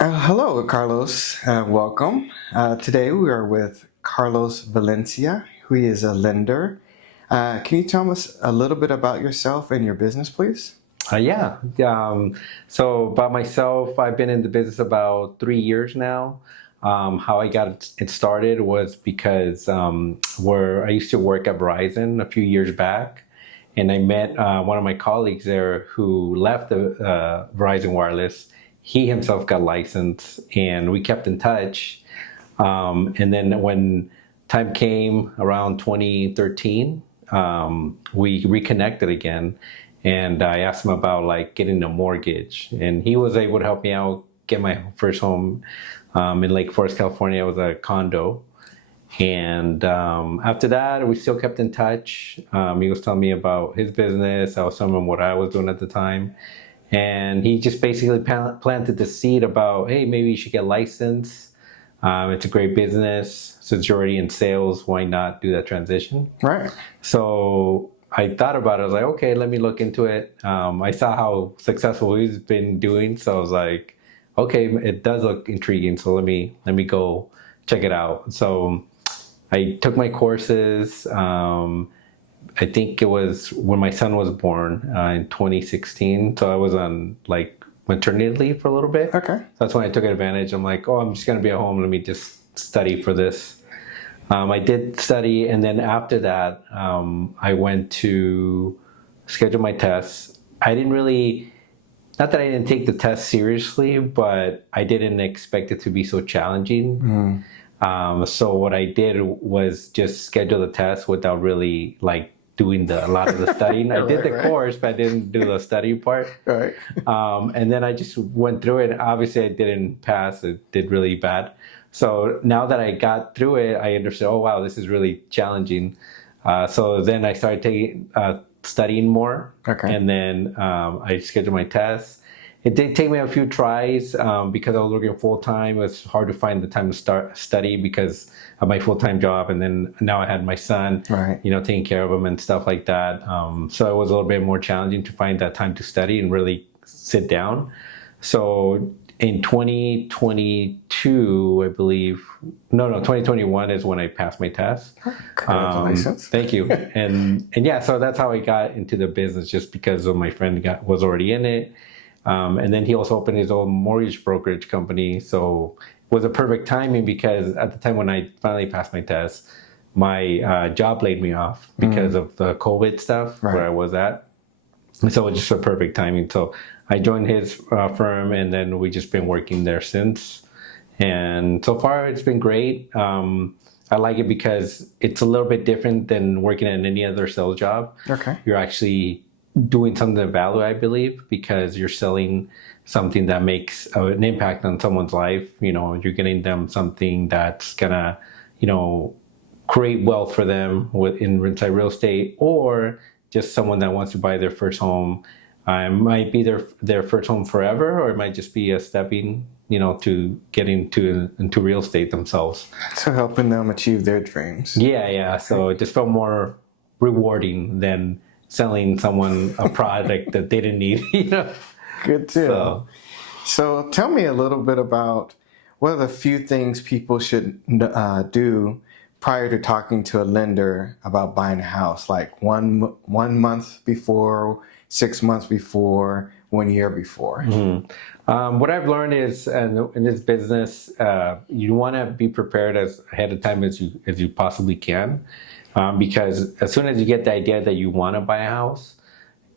Hello, Carlos. Welcome. Today we are with Carlos Valencia, who is a lender. Can you tell us a little bit about yourself and your business, please? Yeah. So about myself, I've been in the business about 3 years now. How I got it started was because where I used to work at Verizon a few years back, and I met one of my colleagues there who left the Verizon Wireless. He himself got licensed, and we kept in touch. And then when time came around 2013, we reconnected again, and I asked him about like getting a mortgage, and he was able to help me out get my first home in Lake Forest, California. It was a condo, and after that, we still kept in touch. He was telling me about his business. I was telling him what I was doing at the time, and he just basically planted the seed about, hey, maybe you should get licensed. It's a great business. Since you're already in sales, why not do that transition? Right. So I thought about it. I was like, okay, let me look into it. I saw how successful he's been doing, so I was like, okay, it does look intriguing. So let me go check it out. So I took my courses. I think it was when my son was born in 2016. So I was on like maternity leave for a little bit. Okay. That's when I took advantage. I'm like, oh, I'm just gonna be at home. Let me just study for this. I did study, and then after that, I went to schedule my tests. I didn't really, not that I didn't take the test seriously, but I didn't expect it to be so challenging. So what I did was just schedule the test without really like doing a lot of the studying. I did Right, the right. course, but I didn't do the study part. Right. And then I just went through it. Obviously, I didn't pass. It did really bad. So now that I got through it, I understood, oh, wow, this is really challenging. So then I started studying more. Okay. And then I scheduled my tests. It did take me a few tries because I was working full time. It was hard to find the time to start study because of my full time job, and then now I had my son, Right. taking care of him and stuff like that. So it was a little bit more challenging to find that time to study and really sit down. So in 2022, I believe, no, 2021 is when I passed my test. Congratulations. Thank you. And yeah, so that's how I got into the business, just because of my friend was already in it. And then he also opened his own mortgage brokerage company. So it was a perfect timing because at the time when I finally passed my test, my job laid me off because of the COVID stuff where I Right. was at. And so it was just a perfect timing. So I joined his firm, and then we just been working there since. And so far, it's been great. I like it because it's a little bit different than working at any other sales job. Okay. You're actually doing something of value, I believe, because you're selling something that makes an impact on someone's life. You're getting them something that's gonna, you know, create wealth for them inside real estate, or just someone that wants to buy their first home. It might be their first home forever, or it might just be a stepping, to getting into real estate themselves. So helping them achieve their dreams. Yeah, yeah. So it just felt more rewarding than selling someone a product that they didn't need. Good too. So So tell me a little bit about what are the few things people should do prior to talking to a lender about buying a house, like 1 month before, 6 months before, 1 year before. what I've learned is, in this business, you want to be prepared as ahead of time as you possibly can, because as soon as you get the idea that you want to buy a house,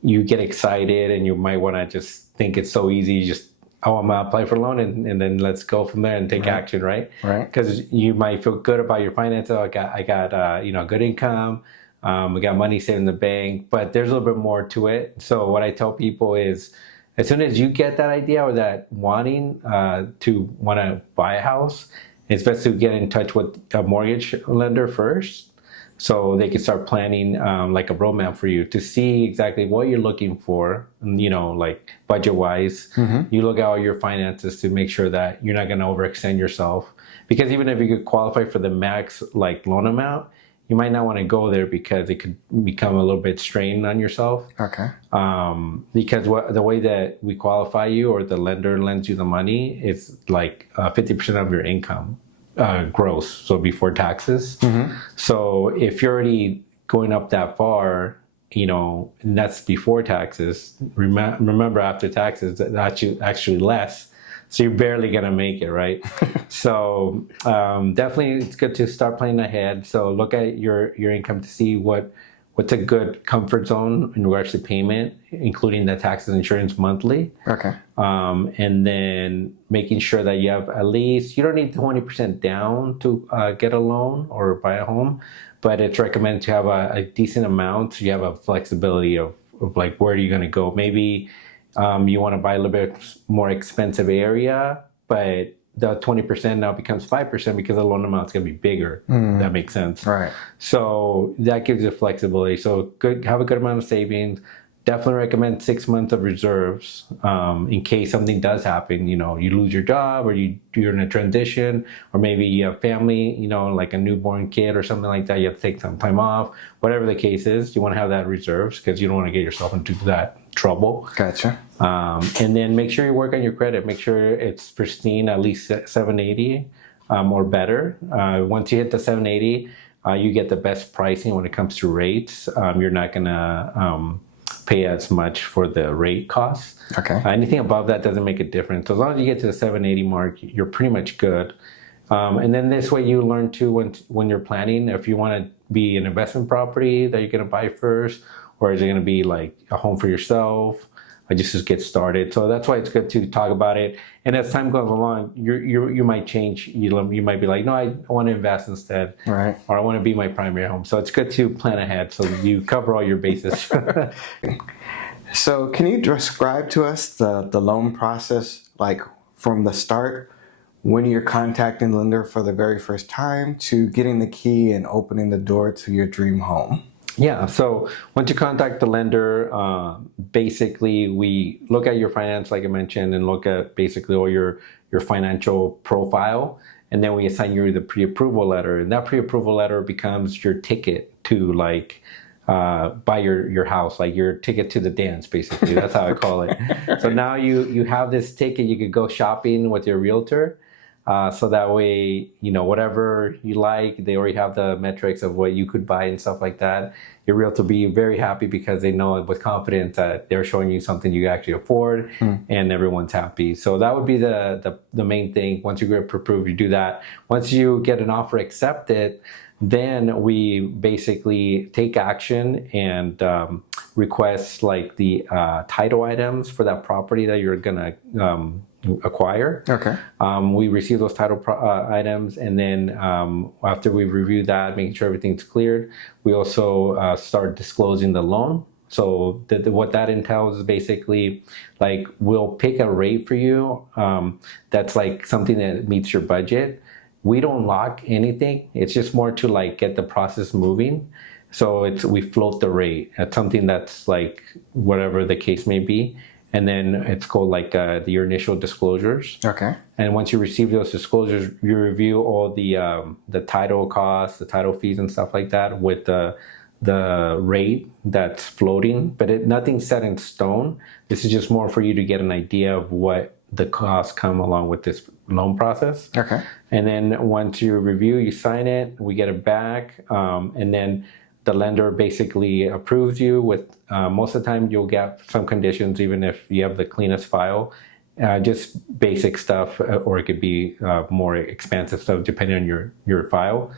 you get excited and you might want to just think it's so easy. You just, oh, I'm gonna apply for a loan, and then let's go from there and take action, right? Right. Because you might feel good about your finances. Oh, I got good income. We got money saved in the bank, but there's a little bit more to it. So what I tell people is, as soon as you get that idea or that wanting to want to buy a house, it's best to get in touch with a mortgage lender first, so they can start planning like a roadmap for you to see exactly what you're looking for, like budget wise. You look at all your finances to make sure that you're not going to overextend yourself, because even if you could qualify for the max like loan amount, you might not want to go there because it could become a little bit strained on yourself. Okay. Because the way that we qualify you or the lender lends you the money is like 50% of your income gross, so before taxes. So if you're already going up that far, and that's before taxes. Remember, after taxes, that's actually less. So you're barely gonna make it, right? So definitely, it's good to start planning ahead. So look at your income to see what's a good comfort zone in regards to payment, including the taxes and insurance monthly. Okay. And then making sure that you have at least, you don't need 20% down to get a loan or buy a home, but it's recommended to have a decent amount so you have a flexibility of like, where are you going to go? Maybe you want to buy a little bit more expensive area, but the 20% now becomes 5% because the loan amount's going to be bigger. That makes sense. Right. So that gives you flexibility. So have a good amount of savings. Definitely recommend 6 months of reserves in case something does happen. You lose your job, or you're in a transition, or maybe you have family, like a newborn kid or something like that. You have to take some time off. Whatever the case is, you want to have that reserves because you don't want to get yourself into that trouble. Gotcha. And then make sure you work on your credit. Make sure it's pristine, at least 780 or better. Once you hit the 780, you get the best pricing when it comes to rates. You're not gonna pay as much for the rate costs. Okay. Anything above that doesn't make a difference. So as long as you get to the 780 mark, you're pretty much good. And then this way you learn too when you're planning, if you want to be an investment property that you're going to buy first, or is it going to be like a home for yourself? Just get started. So that's why it's good to talk about it. And as time goes along, you might change. You might be like, no, I want to invest instead, right? Or I want to be my primary home. So it's good to plan ahead so you cover all your bases. So can you describe to us the loan process, like from the start, when you're contacting the lender for the very first time, to getting the key and opening the door to your dream home? Yeah, so once you contact the lender, basically we look at your finance, like I mentioned, and look at basically all your financial profile, and then we assign you the pre-approval letter, and that pre-approval letter becomes your ticket to buy your house, like your ticket to the dance, basically. That's how I call it. So now you have this ticket, you could go shopping with your realtor. So that way, whatever you like, they already have the metrics of what you could buy and stuff like that. Your realtor will be very happy because they know with confidence that they're showing you something you actually afford, and everyone's happy. So that would be the main thing. Once you get approved, you do that. Once you get an offer accepted, then we basically take action and request like the title items for that property that you're gonna acquire. Okay. We receive those title items, and then after we review that, making sure everything's cleared, we also start disclosing the loan. So what that entails is basically like we'll pick a rate for you that's like something that meets your budget. We don't lock anything. It's just more to like get the process moving. So we float the rate at something that's like whatever the case may be. And then it's called like your initial disclosures. Okay. And once you receive those disclosures, you review all the title costs, the title fees and stuff like that with the rate that's floating, but nothing's set in stone. This is just more for you to get an idea of what the costs come along with this loan process. Okay. And then once you review, you sign it, we get it back, and then the lender basically approves you with, most of the time you'll get some conditions, even if you have the cleanest file, just basic stuff, or it could be more expansive stuff depending on your file.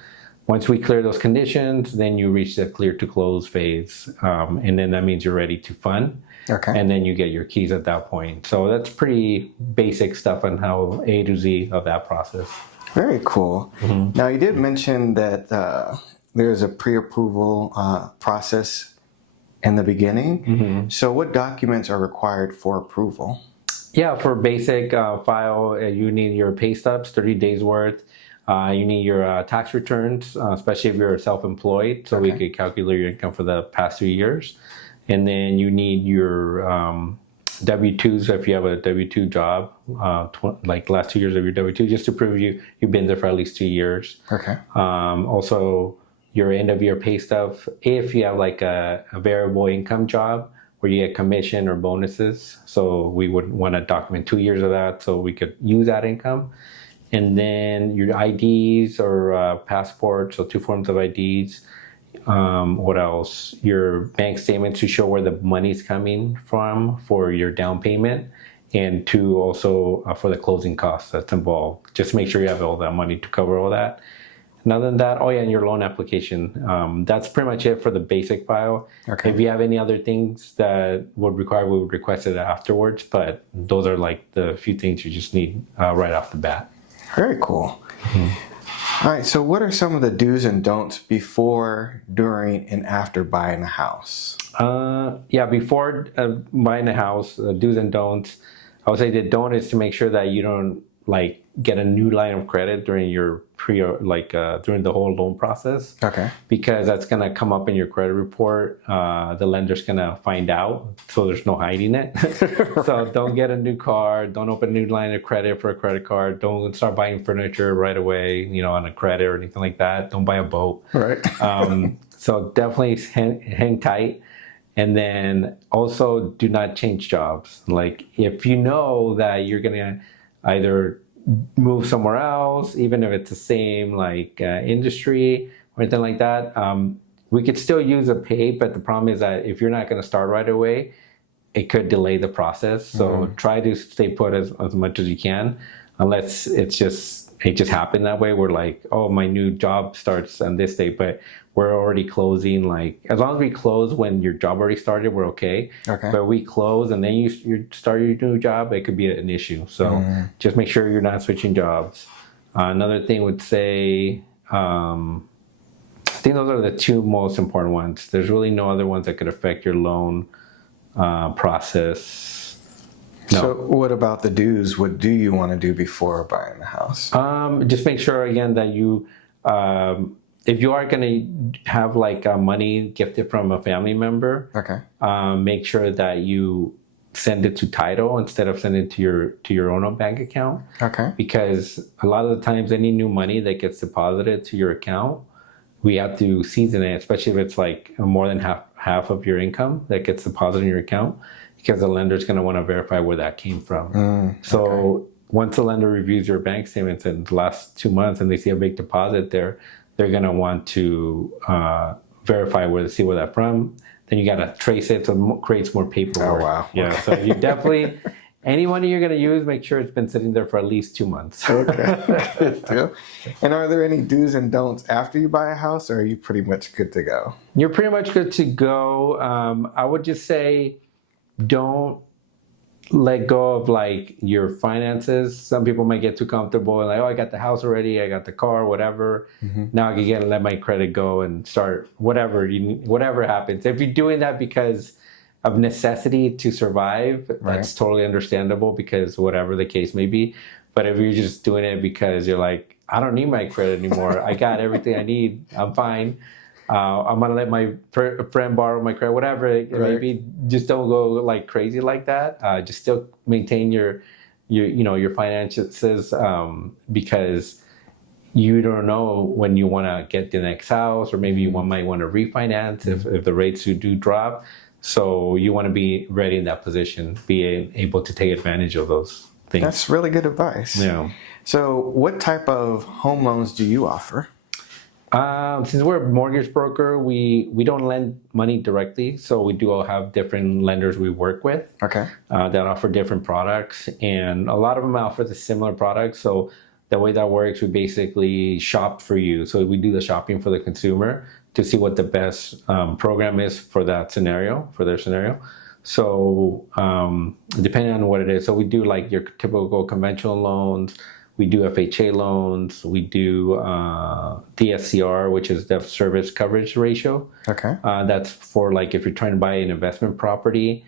Once we clear those conditions, then you reach the clear to close phase, and then that means you're ready to fund. Okay. And then you get your keys at that point. So that's pretty basic stuff on how A to Z of that process. Very cool. Mm-hmm. Now, you did mention that there's a pre-approval process in the beginning. Mm-hmm. So what documents are required for approval? Yeah, for basic file, you need your pay stubs, 30 days worth. You need your tax returns, especially if you're self-employed, so we could calculate your income for the past 2 years. And then you need your W-2s if you have a W-2 job, like last 2 years of your W-2, just to prove you've been there for at least 2 years. Okay. Also, your end of year pay stuff. If you have like a variable income job where you get commission or bonuses, so we would want to document 2 years of that so we could use that income. And then your IDs or passports, so 2 forms of IDs. What else? Your bank statements to show where the money's coming from for your down payment, and to also for the closing costs that's involved. Just make sure you have all that money to cover all that. And other than that, and your loan application. That's pretty much it for the basic file. Okay. If you have any other things that would require, we would request it afterwards. But those are like the few things you just need right off the bat. Very cool. Mm-hmm. All right. So what are some of the do's and don'ts before, during, and after buying a house? Before buying a house, do's and don'ts. I would say the don't is to make sure that you don't like get a new line of credit during your during the whole loan process. Okay. Because that's gonna come up in your credit report. The lender's gonna find out, so there's no hiding it. So don't get a new car. Don't open a new line of credit for a credit card. Don't start buying furniture right away, on a credit or anything like that. Don't buy a boat. Right. So definitely hang tight. And then also do not change jobs. Like if you know that you're gonna either move somewhere else, even if it's the same industry or anything like that, we could still use a pay, but the problem is that if you're not going to start right away, it could delay the process. So try to stay put as much as you can, unless it just happened that way. We're like, oh, my new job starts on this day, but we're already closing. Like as long as we close when your job already started, we're okay. Okay. But we close and then you start your new job, it could be an issue. So just make sure you're not switching jobs. Another thing would say, I think those are the 2 most important ones. There's really no other ones that could affect your loan process. No. So what about the do's? What do you want to do before buying the house? Just make sure again that you, if you are going to have money gifted from a family member, okay, make sure that you send it to title instead of sending it to your own bank account. Okay. Because a lot of the times, any new money that gets deposited to your account, we have to season it, especially if it's more than half of your income that gets deposited in your account, because the lender is going to want to verify where that came from. So once the lender reviews your bank statements in the last 2 months and they see a big deposit there, they're going to want to verify see where that's from. Then you got to trace it, so it creates more paperwork. Oh, wow. Yeah, so you definitely, any money you're going to use, make sure it's been sitting there for at least 2 months. Okay. And are there any do's and don'ts after you buy a house, or are you pretty much good to go? You're pretty much good to go. I would just say don't let go of your finances. Some people might get too comfortable and I got the house already, I got the car, whatever. Now I can let my credit go and start whatever happens. If you're doing that because of necessity to survive, that's totally understandable, because whatever the case may be. But if you're just doing it because you're like, I don't need my credit anymore, I got everything I need, I'm fine, I'm gonna let my friend borrow my credit, whatever it may be. Just don't go crazy like that. Just still maintain your finances, because you don't know when you want to get the next house, or maybe you might want to refinance if the rates do drop. So you want to be ready in that position, be able to take advantage of those things. That's really good advice. Yeah. So what type of home loans do you offer? Since we're a mortgage broker, we don't lend money directly, so we do all have different lenders we work with. Okay. That offer different products, and a lot of them offer the similar products. So the way that works, we basically shop for you. So we do the shopping for the consumer to see what the best program is for that scenario, for their scenario. So depending on what it is, so we do your typical conventional loans. We do FHA loans. We do DSCR, which is debt service coverage ratio. Okay. That's for if you're trying to buy an investment property,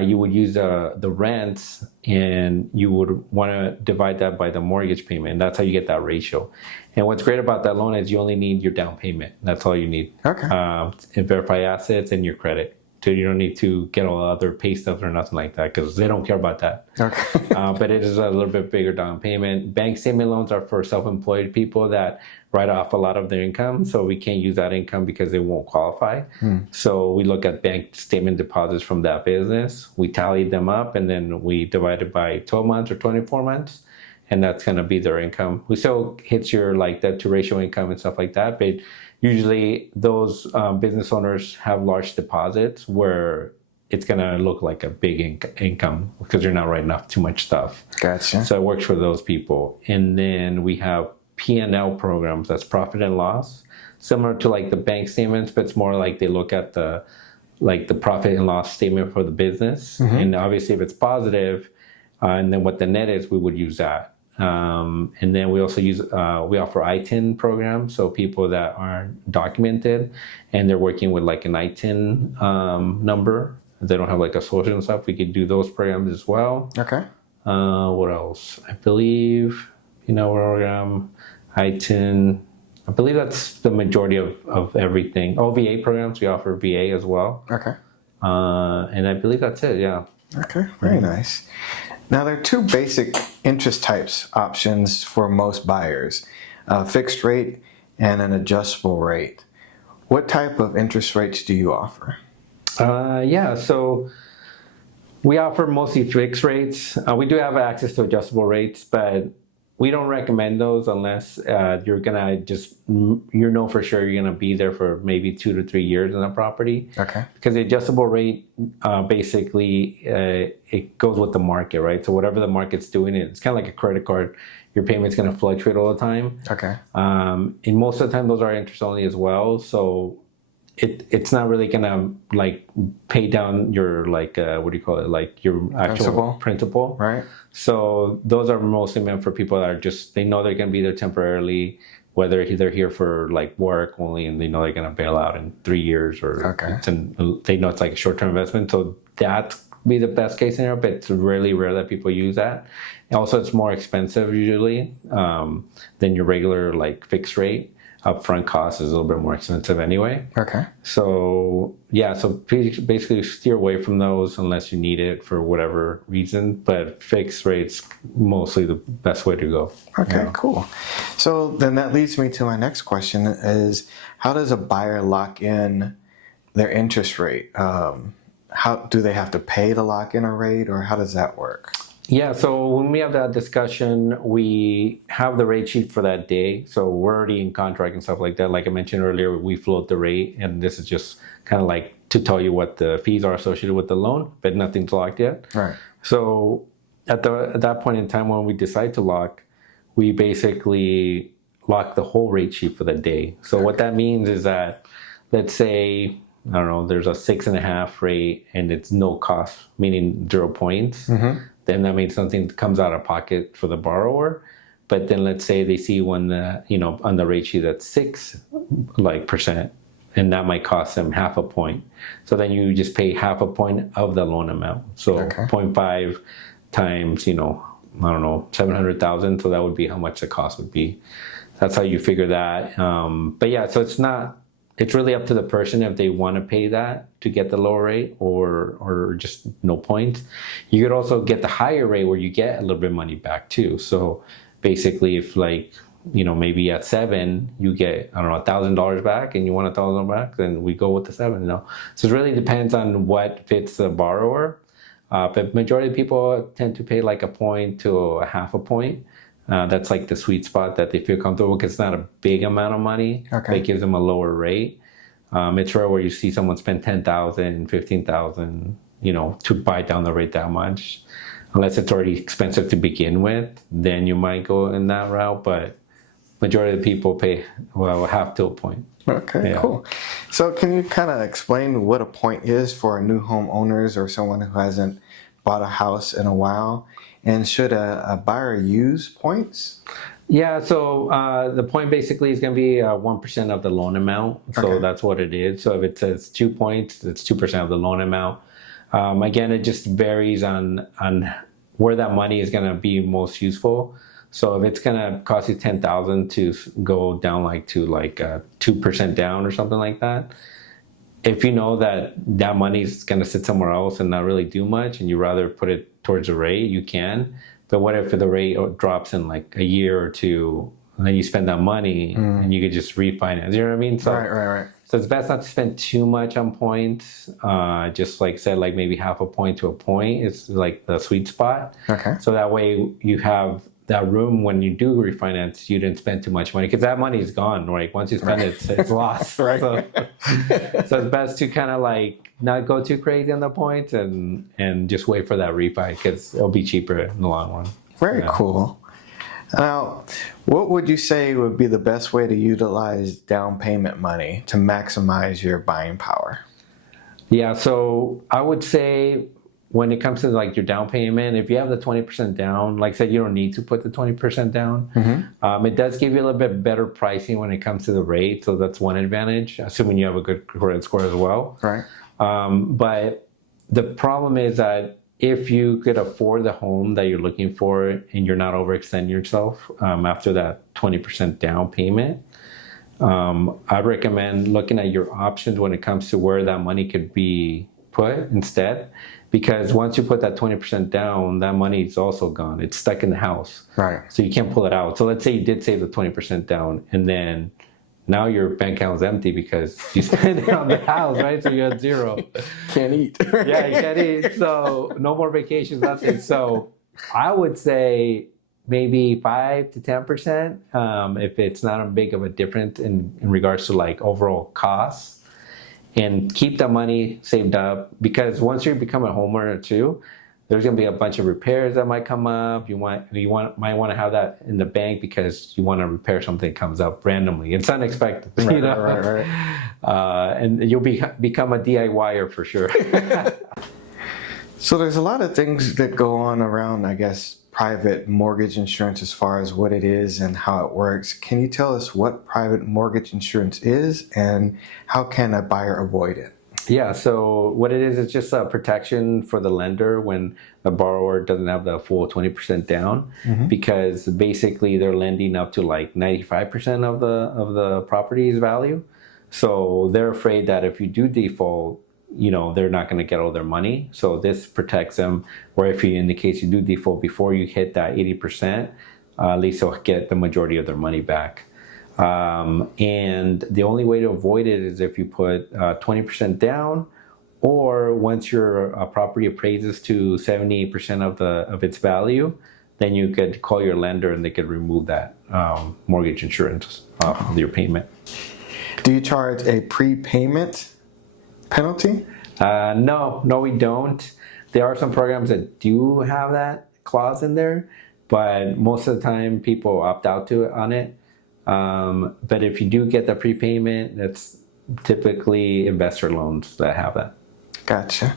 you would use the rents, and you would want to divide that by the mortgage payment. And that's how you get that ratio. And what's great about that loan is you only need your down payment. That's all you need. Okay. And verify assets and your credit. So you don't need to get all the other pay stubs or nothing like that because they don't care about that. Okay. But it is a little bit bigger down payment. Bank statement loans are for self-employed people that write off a lot of their income, so we can't use that income because they won't qualify. So we look at bank statement deposits from that business, we tally them up, and then we divide it by 12 months or 24 months, and that's going to be their income. We still hits your like debt to ratio income and stuff like that, but usually those business owners have large deposits where it's going to look like a big income because you're not writing off too much stuff. Gotcha. So it works for those people. And then we have P&L programs, that's profit and loss, similar to like the bank statements, but it's more like they look at the profit and loss statement for the business. And obviously if it's positive, and then what the net is, we would use that. And then we also we offer ITIN programs. So people that are documented and they're working with like an ITIN number, they don't have like a social and stuff, we could do those programs as well. Okay. What else? I believe, program, ITIN, I believe that's the majority of everything. Oh, VA programs, we offer VA as well. Okay. And I believe that's it, yeah. Okay, very nice. Now, there are two basic interest types options for most buyers, a fixed rate and an adjustable rate. What type of interest rates do you offer? So we offer mostly fixed rates. We do have access to adjustable rates, but we don't recommend those unless you're gonna for sure you're gonna be there for maybe 2 to 3 years in a property. Okay. Because the adjustable rate basically it goes with the market, right? So whatever the market's doing, it's kind of like a credit card. Your payment's gonna fluctuate all the time. Okay. And most of the time, those are interest only as well. So it's not really gonna like pay down your like your actual principal. Right. So those are mostly meant for people that are they know they're gonna be there temporarily, whether they're here for like work only and they know they're gonna bail out in 3 years or they know it's like a short-term investment. So that be the best case scenario, but it's really rare that people use that. And also it's more expensive usually than your regular like fixed rate. Upfront cost is a little bit more expensive anyway. Okay. So basically steer away from those unless you need it for whatever reason. But fixed rates mostly the best way to go. Okay, cool. So then that leads me to my next question: is how does a buyer lock in their interest rate? How do they have to pay to lock in a rate, or how does that work? Yeah, so when we have that discussion, we have the rate sheet for that day. So we're already in contract and stuff like that. Like I mentioned earlier, we float the rate, and this is just kind of like to tell you what the fees are associated with the loan, but nothing's locked yet. Right. So at that point in time when we decide to lock, we basically lock the whole rate sheet for the day. So what that means is that, let's say, I don't know, there's a 6.5 rate and it's no cost, meaning 0 points. Then that means something comes out of pocket for the borrower. But then let's say they see one, on the rate sheet that's 6%, and that might cost them 0.5 point. So then you just pay 0.5 point of the loan amount. So 0.5 times, 700,000. So that would be how much the cost would be. That's how you figure that. But yeah, so it's really up to the person if they want to pay that to get the lower rate or just no points. You could also get the higher rate where you get a little bit of money back too. So basically if maybe at 7 you get, $1,000 back and you want $1,000 back, then we go with the 7. So it really depends on what fits the borrower. But majority of people tend to pay like 1 point to 0.5 point. That's like the sweet spot that they feel comfortable because it's not a big amount of money. Okay. It gives them a lower rate. It's rare where you see someone spend $10,000, $15,000, to buy down the rate that much. Unless it's already expensive to begin with, then you might go in that route. But majority of the people pay 0.5 to 1 point. Okay, cool. So can you kind of explain what a point is for new homeowners or someone who hasn't bought a house in a while? And should a buyer use points? Yeah, so the point basically is going to be 1% of the loan amount. So that's what it is. So if it says 2 points, it's 2% of the loan amount. Again, it just varies on where that money is going to be most useful. So if it's going to cost you $10,000 to go down to 2% down or something like that, if you know that that money's going to sit somewhere else and not really do much, and you rather put it towards a rate, you can. But what if the rate drops in like a year or two, and then you spend that money and you could just refinance? You know what I mean? So, Right. so it's best not to spend too much on points. Just like said, like maybe half a point to a point is like the sweet spot. Okay. So that way you have that room when you do refinance, you didn't spend too much money, because that money is gone. Right? Once you spend it, it's lost. Right. So it's best to kind of like not go too crazy on the points and just wait for that refi, because it'll be cheaper in the long run. Very cool. Now, what would you say would be the best way to utilize down payment money to maximize your buying power? Yeah, so I would say when it comes to like your down payment, if you have the 20% down, like I said, you don't need to put the 20% down. It does give you a little bit better pricing when it comes to the rate. So that's one advantage, assuming you have a good credit score as well. Right. But the problem is that if you could afford the home that you're looking for and you're not overextending yourself after that 20% down payment, I'd recommend looking at your options when it comes to where that money could be put instead. Because once you put that 20% down, that money is also gone. It's stuck in the house. Right. So you can't pull it out. So let's say you did save the 20% down, and then now your bank account is empty because you spent it on the house, right? So you had zero. Can't eat. Yeah, you can't eat. So no more vacations, nothing. So I would say maybe 5 to 10%, if it's not a big of a difference in regards to like overall costs. And keep the money saved up, because once you become a homeowner too, there's going to be a bunch of repairs that might come up. You might want to have that in the bank because you want to repair something that comes up randomly. It's unexpected, you know? Right. And you'll become a DIYer for sure. So there's a lot of things that go on around, I guess, private mortgage insurance as far as what it is and how it works. Can you tell us what private mortgage insurance is and how can a buyer avoid it? Yeah, so what it is, it's just a protection for the lender when the borrower doesn't have the full 20% down, because basically they're lending up to like 95% of the property's value. So they're afraid that if you do default, you know, they're not going to get all their money. So this protects them, where if you, in the case you do default before you hit that 80%, at least they'll get the majority of their money back. And the only way to avoid it is if you put 20% down, or once your property appraises to 78% of its value, then you could call your lender and they could remove that mortgage insurance off of your payment. Do you charge a prepayment penalty? No, we don't. There are some programs that do have that clause in there, but most of the time people opt out on it. But if you do get the prepayment, that's typically investor loans that have that. Gotcha.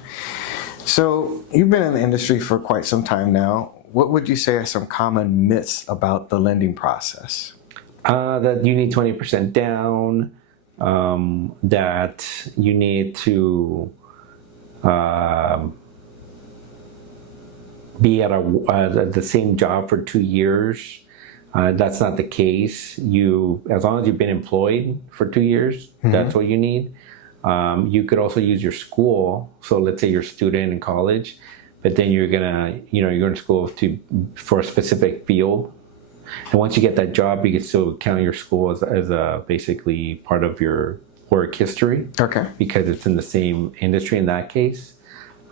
So you've been in the industry for quite some time now. What would you say are some common myths about the lending process? That you need 20% down, that you need to be at the same job for 2 years. That's not the case. As long as you've been employed for 2 years, that's what you need. You could also use your school. So let's say you're a student in college, but then you're going to school for a specific field. And once you get that job, you can still count your school as a basically part of your work history. Okay. Because it's in the same industry in that case.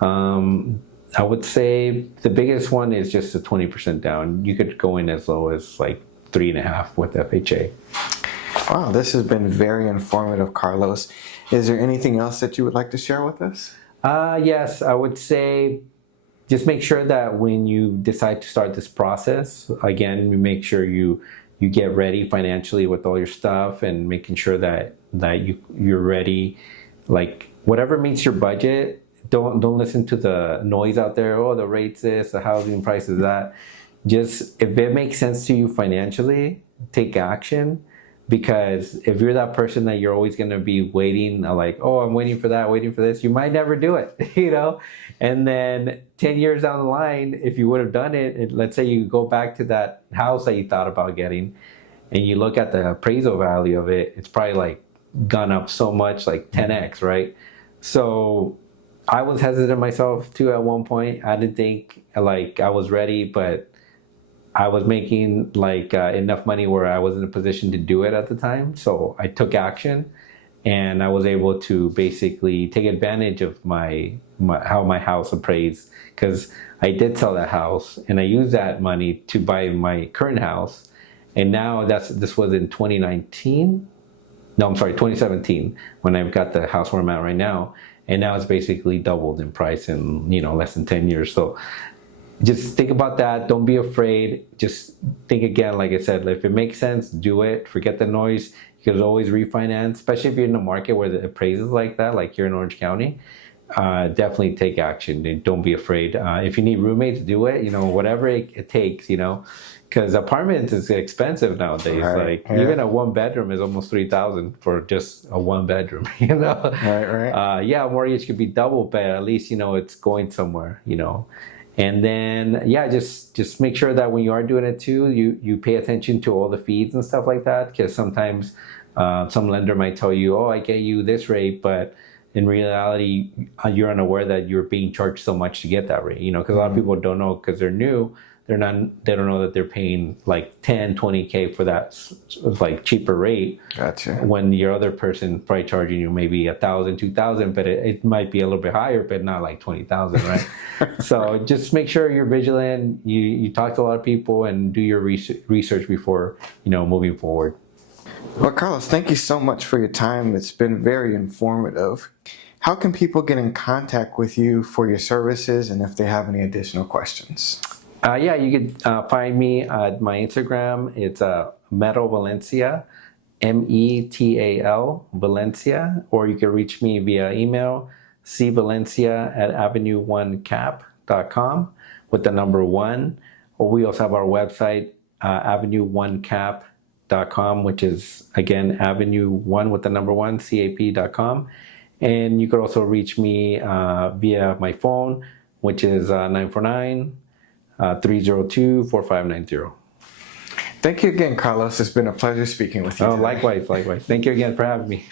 I would say the biggest one is just the 20% down. You could go in as low as like 3.5 with FHA. Wow, this has been very informative, Carlos. Is there anything else that you would like to share with us? Yes, I would say just make sure that when you decide to start this process, again, you make sure you get ready financially with all your stuff, and making sure that you're ready. Like whatever meets your budget. Don't listen to the noise out there. Oh, the rates this, the housing prices that. Just if it makes sense to you financially, take action. Because if you're that person that you're always going to be waiting, like, oh, I'm waiting for that, waiting for this, you might never do it, you know? And then 10 years down the line, if you would have done it, let's say you go back to that house that you thought about getting, and you look at the appraisal value of it, it's probably like gone up so much, like 10x, right? So I was hesitant myself too at one point. I didn't think like I was ready, but I was making like enough money where I was in a position to do it at the time. So I took action, and I was able to basically take advantage of my how my house appraised, because I did sell that house and I used that money to buy my current house. And now this was in 2019. No, I'm sorry, 2017, when I got the house where I'm at right now. And now it's basically doubled in price in, less than 10 years. So just think about that. Don't be afraid. Just think again. Like I said, if it makes sense, do it. Forget the noise. You can always refinance, especially if you're in a market where the appraisal is like that, like here in Orange County. Definitely take action. And don't be afraid. If you need roommates, do it. Whatever it takes. Because apartments is expensive nowadays. Right, Like yeah. even a one bedroom is almost 3,000 for just a one bedroom. Right. Yeah, mortgage could be double, but at least it's going somewhere. And then just make sure that when you are doing it too, you pay attention to all the fees and stuff like that, because sometimes some lender might tell you, oh, I get you this rate, but in reality you're unaware that you're being charged so much to get that rate. Because a lot of people don't know, because they're new. They don't know that they're paying like 10, 20K for that like cheaper rate. Gotcha. When your other person probably charging you maybe 1,000, 2,000, but it might be a little bit higher, but not like 20,000, right? So just make sure you're vigilant. You talk to a lot of people and do your research before moving forward. Well, Carlos, thank you so much for your time. It's been very informative. How can people get in contact with you for your services, and if they have any additional questions? Yeah, you could find me at my Instagram. It's Metal Valencia, METAL Valencia, or you can reach me via email, cvalencia@avenue1cap.com with the number 1. Or we also have our website, avenue1cap.com, which is again avenue1 with the number 1, cap.com. And you could also reach me via my phone, which is 949 302-4590. Thank you again, Carlos. It's been a pleasure speaking with you. Oh, likewise. Thank you again for having me.